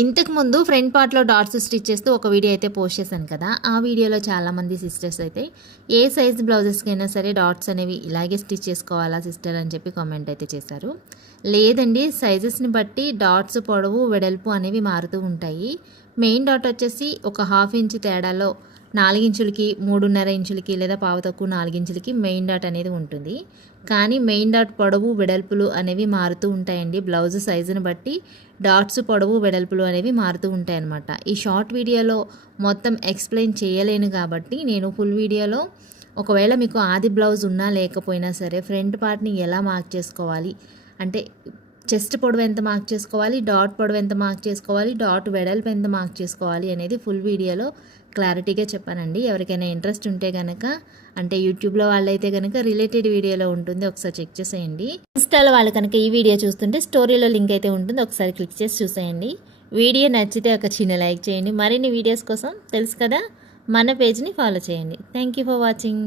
ఇంతకు ముందు ఫ్రంట్ పార్ట్లో డాట్స్ స్టిచ్ చేస్తూ ఒక వీడియో అయితే పోస్ట్ చేశాను కదా ఆ వీడియోలో చాలామంది సిస్టర్స్ అయితే ఏ సైజ్ బ్లౌజెస్కైనా సరే డాట్స్ అనేవి ఇలాగే స్టిచ్ చేసుకోవాలా సిస్టర్ అని చెప్పి కామెంట్ అయితే చేశారు. లేదండి సైజెస్ని బట్టి డాట్స్ పొడవు వెడల్పు అనేవి మారుతూ ఉంటాయి. మెయిన్ డాట్ వచ్చేసి ఒక హాఫ్ ఇంచ్ తేడాలో నాలుగించులకి మూడున్నర ఇంచులకి లేదా పావు తక్కువ నాలుగించులకి మెయిన్ డాట్ అనేది ఉంటుంది. కానీ మెయిన్ డాట్ పొడవు వెడల్పులు అనేవి మారుతూ ఉంటాయండి బ్లౌజ్ సైజుని బట్టి. డాట్స్ పొడవు వెడల్పులు అనేవి మారుతూ ఉంటాయి అన్నమాట ఈ షార్ట్ వీడియోలో మొత్తం ఎక్స్ప్లెయిన్ చేయలేను కాబట్టి నేను ఫుల్ వీడియోలో ఒకవేళ మీకు ఆది బ్లౌజ్ ఉన్నా లేకపోయినా సరే ఫ్రంట్ పార్ట్ని ఎలా మార్క్ చేసుకోవాలి? అంటే చెస్ట్ పొడవు ఎంత మార్క్ చేసుకోవాలి? డాట్ పొడవు ఎంత మార్క్ చేసుకోవాలి? డాట్ వెడల్పు ఎంత మార్క్ చేసుకోవాలి? అనేది ఫుల్ వీడియోలో క్లారిటీగా చెప్పానండి. ఎవరికైనా ఇంట్రెస్ట్ ఉంటే కనుక అంటే యూట్యూబ్లో వాళ్ళైతే కనుక రిలేటెడ్ వీడియోలో ఉంటుంది ఒకసారి చెక్ చేసేయండి. ఇన్స్టాలో వాళ్ళు కనుక ఈ వీడియో చూస్తుంటే స్టోరీలో లింక్ అయితే ఉంటుంది ఒకసారి క్లిక్ చేసి చూసేయండి. వీడియో నచ్చితే ఒక చిన్న లైక్ చేయండి. మరిన్ని వీడియోస్ కోసం తెలుసు కదా మన పేజ్ని ఫాలో చేయండి. Thank you for watching